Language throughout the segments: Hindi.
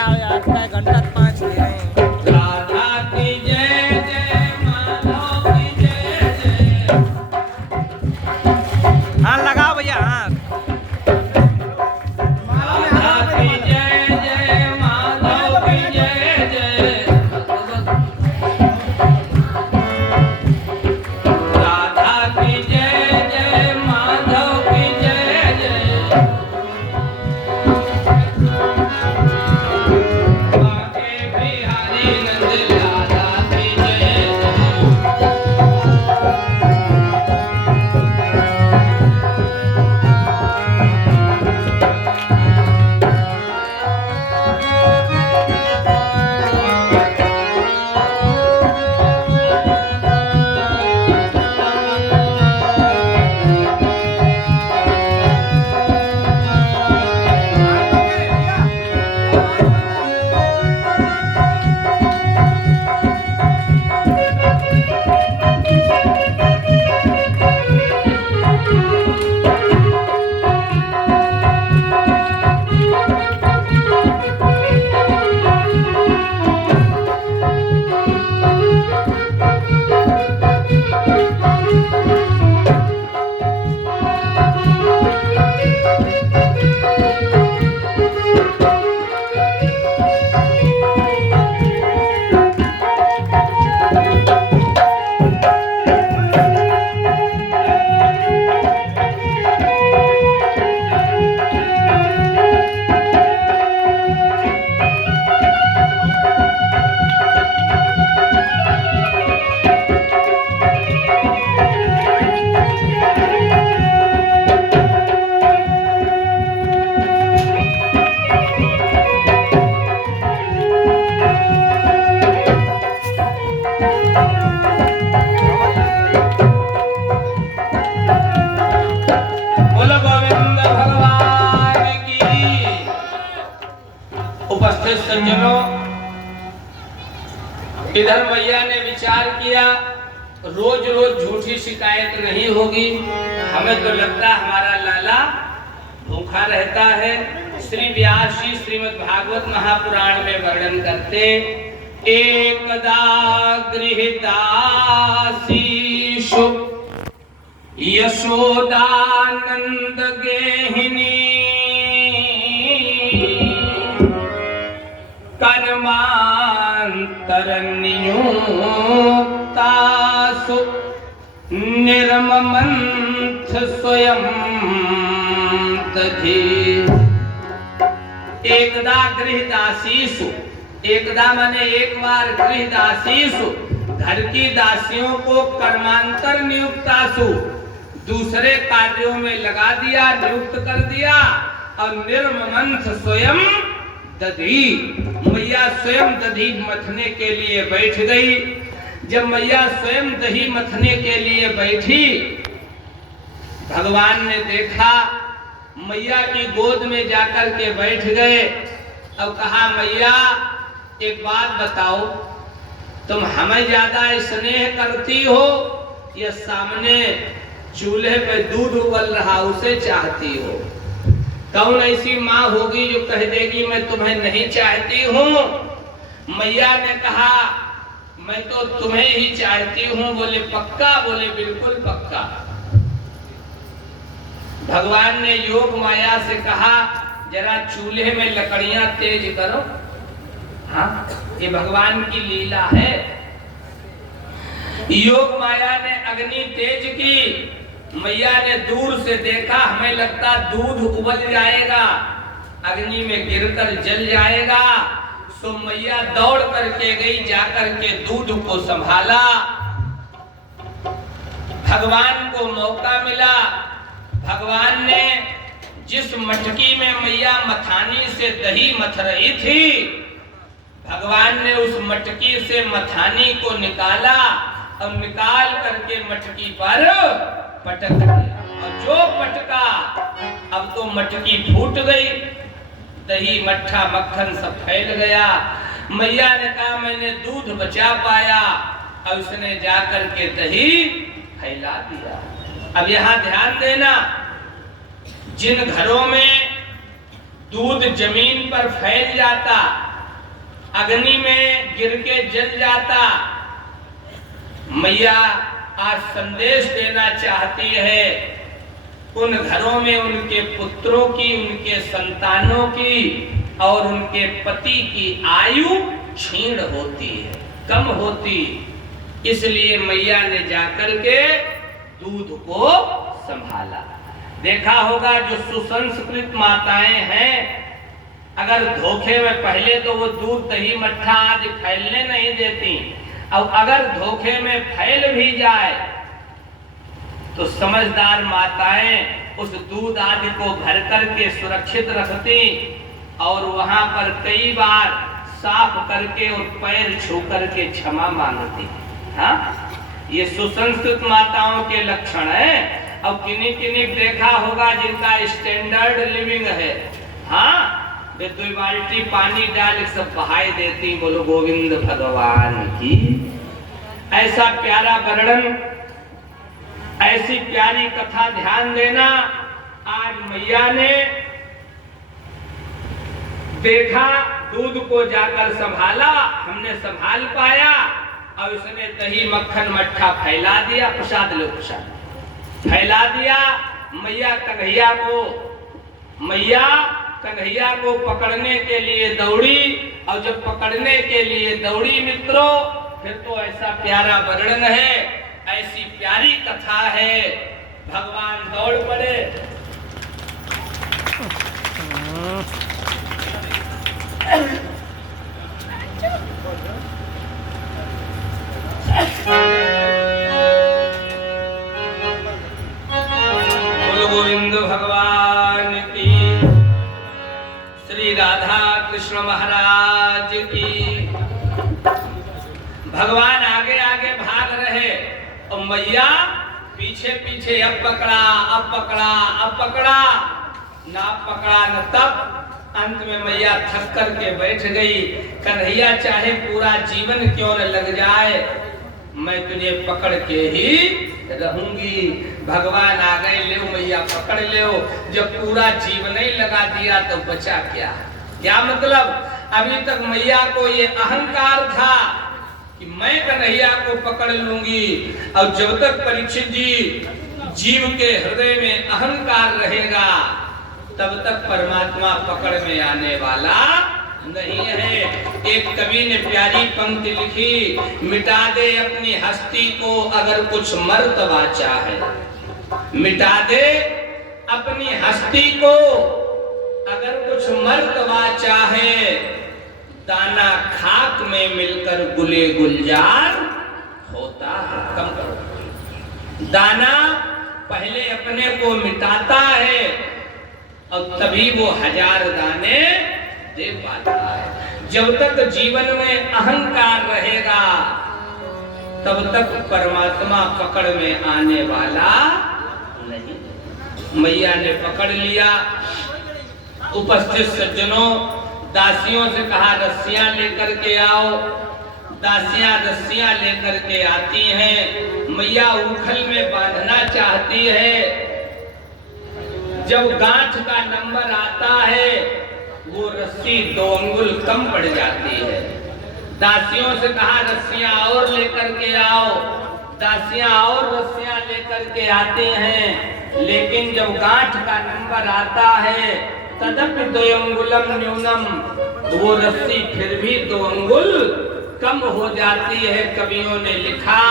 लगाओ यार, क्या घंटा 5 ले रहे हैं। राधा की जय जय, माधव की जय जय। हाँ लगाओ भैया, हाँ। राधा की जय जय, माधव की जय जय। राधा की जय जय, माधव की जय जय। बांके बिहारी नंद लाला की जय जय। बोलो गोविंद भगवान की। उपस्थित सज्जनों, इधर मैया ने विचार किया रोज रोज झूठी शिकायत नहीं होगी। हमें तो लगता हमारा लाला भूखा रहता है। श्री व्यास जी श्रीमद् भागवत महापुराण में वर्णन करते, एकदा गृहदासीषु यशोदानंद गेहिनी कर्मांतरनियुक्तासु निर्ममंथ स्वयं दधि। एकदा गृहदासीषु, एकदा माने एक बार, गृहदासीषु घर की दासियों को कर्मांतर नियुक्तासु दूसरे कार्यों में लगा दिया, नियुक्त कर दिया। और निर्ममंथ स्वयं दधी, मैया स्वयं दही मथने के लिए बैठ गई। जब मैया स्वयं दही मथने के लिए बैठी, भगवान ने देखा, मैया की गोद में जाकर के बैठ गए। अब कहा, मैया एक बात बताओ, तुम हमें ज्यादा स्नेह करती हो या सामने चूल्हे पे दूध उबल रहा उसे चाहती हो? कौन ऐसी माँ होगी जो कह देगी मैं तुम्हें नहीं चाहती हूँ? मैया ने कहा, मैं तो तुम्हें ही चाहती हूँ। बोले पक्का? बोले बिल्कुल पक्का। भगवान ने योग माया से कहा, जरा चूल्हे में लकड़ियां तेज करो। हाँ, ये भगवान की लीला है। योग माया ने अग्नि तेज की। मैया ने दूर से देखा, हमें लगता दूध उबल जाएगा, अग्नि में गिरकर जल जाएगा। सो मैया दौड़ करके गई, जाकर के दूध को संभाला। भगवान को मौका मिला। भगवान ने जिस मटकी में मैया मथानी से दही मथ रही थी, भगवान ने उस मटकी से मथानी को निकाला और निकाल करके मटकी पर पटक दिया। और जो पटका, अब तो मटकी फूट गई, दही मट्ठा मक्खन सब फैल गया। मैया ने कहा, मैंने दूध बचा पाया। और उसने जाकर के दही फैला दिया। अब यहाँ ध्यान देना, जिन घरों में दूध जमीन पर फैल जाता, अग्नि में गिर के जल जाता। मैया आज संदेश देना चाहती है उन घरों में उनके पुत्रों की, उनके संतानों की और उनके पति की आयु क्षीण होती है, कम होती। इसलिए मैया ने जाकर के दूध को संभाला। देखा होगा जो सुसंस्कृत माताएं हैं, अगर धोखे में, पहले तो वो दूध दही मट्ठा आदि फैलने नहीं देती, अब अगर धोखे में फैल भी जाए तो समझदार माताएं उस दूध आदि को भर करके सुरक्षित रखती और वहां पर कई बार साफ करके और पैर छू करके क्षमा मांगती। हाँ, ये सुसंस्कृत माताओं के लक्षण है। अब किन्हीं किन्हीं देखा होगा जिनका स्टैंडर्ड लिविंग है, हाँ, वे 2 बाल्टी पानी डाल सब बहाई देती। बोलो गोविंद भगवान की। ऐसा प्यारा वर्णन, ऐसी प्यारी कथा, ध्यान देना। आज मैया ने देखा, दूध को जाकर संभाला, हमने संभाल पाया और इसने दही मक्खन मट्ठा फैला दिया। प्रसाद लो, प्रसाद फैला दिया। मैया कन्हैया को पकड़ने के लिए दौड़ी और जब पकड़ने के लिए दौड़ी मित्रों, फिर तो ऐसा प्यारा वर्णन है, ऐसी प्यारी कथा है, भगवान दौड़ पड़े। बोलो गोविंद भगवान की, श्री राधा कृष्ण महाराज की। भगवान आगे आगे भाग रहे और मैया पीछे पीछे, अब पकड़ा, अब पकड़ा, अब पकड़ा, ना पकड़ा न तब। अंत में मैया थक कर के बैठ गई। कन्हैया चाहे पूरा जीवन क्यों न लग जाए, मैं तुझे पकड़ के ही रहूंगी। भगवान आ गए, ले मैया पकड़ ले। जब पूरा जीवन ही लगा दिया तो बचा क्या? क्या मतलब? अभी तक मैया को ये अहंकार था कि मैं कन्हैया को पकड़ लूंगी, और जब तक परीक्षित जी जीव के हृदय में अहंकार रहेगा तब तक परमात्मा पकड़ में आने वाला नहीं है। एक कवि ने प्यारी पंक्ति लिखी, मिटा दे अपनी हस्ती को अगर कुछ मर्तबा चाहे, मिटा दे अपनी हस्ती को अगर कुछ मर्तबा चाहे, दाना खाक में मिलकर गुले गुलजार होता है। कम करो, दाना पहले अपने को मिटाता है और तभी वो 1000 दाने दे पाता है। जब तक जीवन में अहंकार रहेगा तब तक परमात्मा पकड़ में आने वाला नहीं। मैया ने पकड़ लिया। उपस्थित सज्जनों, दासियों से कहा रस्सियां लेकर के आओ। दासियां रस्सियां लेकर के आती हैं। मैया उखल में बांधना चाहती है। जब गांठ का नंबर आता है वो रस्सी 2 अंगुल कम पड़ जाती है। दासियों से कहा रस्सियां और लेकर के आओ। दासियां और रस्सियां लेकर के आते हैं, लेकिन जब गांठ का नंबर आता है तदपि 2 अंगुलम न्यूनम, वो रस्सी फिर भी 2 अंगुल कम हो जाती है। कवियों ने लिखा,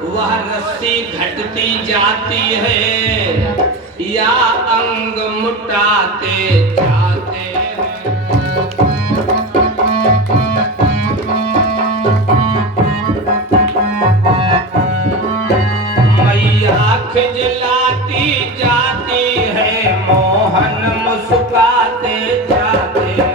वह रस्सी घटती जाती है या अंग मुटाते जाते हैं। मैया खिजलाती जाती है, मोहन मुस्कुराते जाते हैं।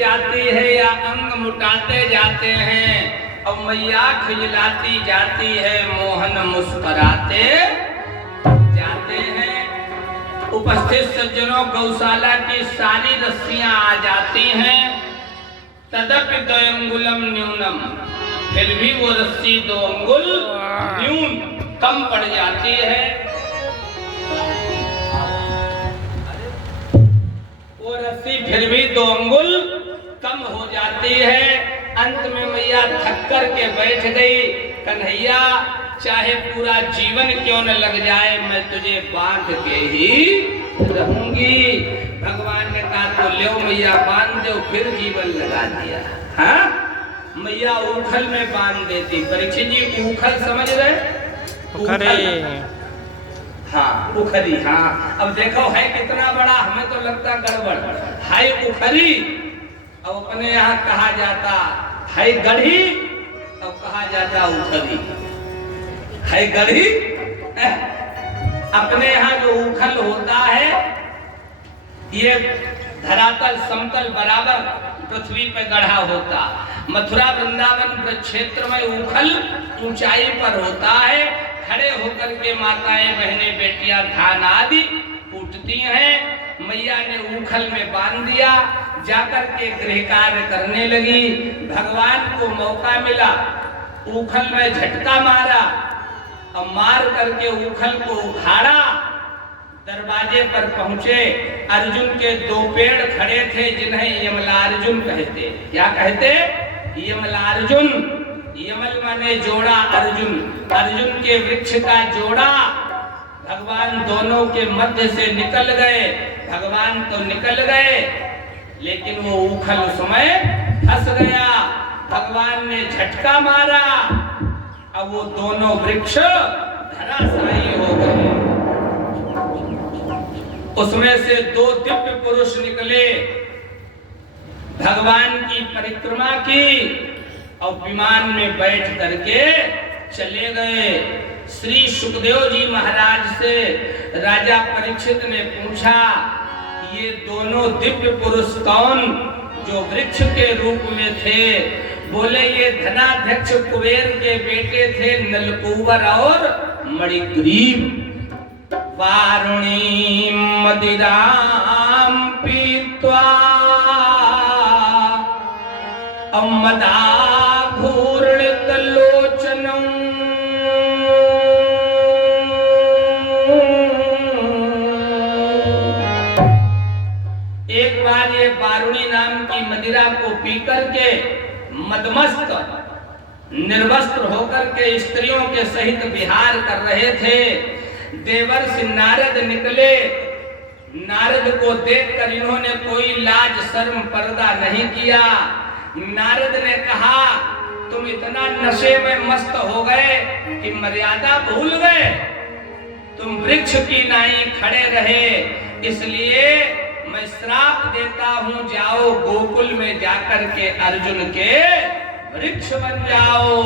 जाती है या अंग मुटाते जाते हैं और मैया खिजलाती जाती है, मोहन मुस्कुराते जाते हैं। उपस्थित सज्जनों, गौशाला की सारी रस्सियां आ जाती हैं। तदपि द्वयंगुलम न्यूनम, फिर भी वो रस्सी 2 अंगुल न्यून कम पड़ जाती है। वो रस्सी फिर भी 2 अंगुल कम हो जाती है। अंत में मैया थक कर के बैठ गई। कन्हैया चाहे पूरा जीवन क्यों न लग जाए, मैं तुझे बांध के ही रहूंगी। भगवान ने कहा तो ले मैया बांध दो, फिर जीवन लगा दिया। हाँ, मैया उखल में बांध देती। परीक्षित जी उखल समझ रहे? उखरी। हाँ उखरी। हाँ, अब देखो है कितना बड़ा, हमें तो लगता गड़बड़ है। उखरी अब अपने यहाँ कहा जाता है गढ़ी, अब कहा जाता उखरी है। गढ़ी अपने यहाँ जो उखल होता है, ये धरातल समतल बराबर पृथ्वी पे गढ़ा होता। मथुरा वृंदावन क्षेत्र में उखल ऊंचाई पर होता है। खड़े होकर के माताएं बहनें बेटियां धान आदि कूटती हैं। मैया ने उखल में बांध दिया, जाकर के गृह कार्य करने लगी। भगवान को मौका मिला, उखल में झटका मारा और मार करके उखल को उखाड़ा। दरवाजे पर पहुंचे, अर्जुन के 2 पेड़ खड़े थे जिन्हें यमलार्जुन कहते। क्या कहते? यमलार्जुन। यमल माने जोड़ा, अर्जुन। अर्जुन के वृक्ष का जोड़ा भगवान दोनों के मध्य से निकल गए। भगवान तो निकल गए, लेकिन वो उखल उसमें फंस गया। भगवान ने झटका मारा, अब वो दोनों वृक्ष धराशायी हो गए। उसमें से 2 दिव्य पुरुष निकले, भगवान की परिक्रमा की और विमान में बैठ करके चले गए। श्री सुखदेव जी महाराज से राजा परीक्षित ने पूछा, ये दोनों दिव्य पुरुष कौन जो वृक्ष के रूप में थे? बोले ये धनाध्यक्ष कुबेर के बेटे थे, नलकूबर और मणिग्रीव। वारुणी मदिराम पीत्वा अमदाघूर्णितलोचनम् एक बार ये वारुणी नाम की मदिरा को पी करके मदमस्त निर्वस्त्र होकर के स्त्रियों के सहित विहार कर रहे थे। देवर्षि नारद निकले। नारद को देखकर इन्होंने कोई लाज शर्म पर्दा नहीं किया। नारद ने कहा, तुम इतना नशे में मस्त हो गए कि मर्यादा भूल गए। तुम वृक्ष की नाई खड़े रहे, इसलिए मैं श्राप देता हूं, जाओ गोकुल में जाकर के अर्जुन के वृक्ष बन जाओ।